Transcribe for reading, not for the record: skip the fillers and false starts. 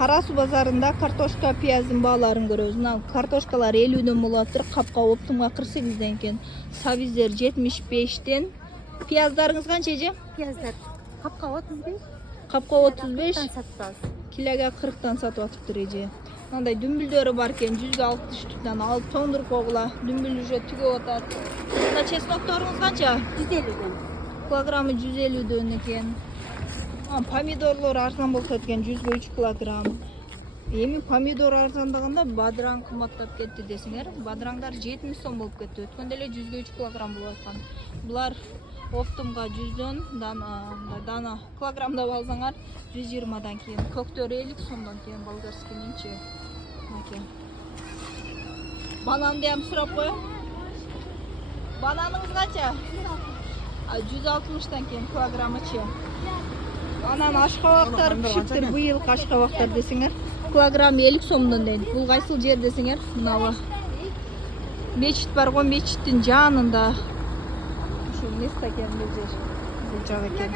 Кара Суу базарында картошка, пияздын бааларын көрөбүз. Мына картошкалар 50дөн болуптур, капка оптумга 48ден экен. Сабиздер 75ден. Пияздарыңыз канча эже? Пияздар капка 35. Капка 35, Сатабыз. килеге 40тан сатып атыптыр эже. Мындай дүмбүлдөрү бар экен, 160тан алып тоңдуруп койгула. Дүмбүл уже түгөп атат. Мына чеснокторуңуз канча? 150ден. Килограммы 150дөн экен. Помидорлор арзан болуп кеткен, 103 килограмм. Эми помидор арзандаганда бадыраң кымбаттап кетти десеңер. Бадыраңдар 70 сом болуп кетти. Өткөндө эле 103 килограмм болуп аткан. Булар оптумга 100дөн, дана килограммдап алсаңар 120дан кийин. Көктөр 50 сомдон кийин болгарский менчи. Мынакей. Бананды ham сурап коем. Бананыңыз канча? 160тан кийин килограммычы. Анан ашкабактар пишиптир, быйыл ашкабактар десеңер. Килограмм 50 сомдон дейт. Бул кайсыл жер десеңер? Мынабы. Мечит бар го, мечиттин жанында. Ушул место экен бул жер. Бул жак экен.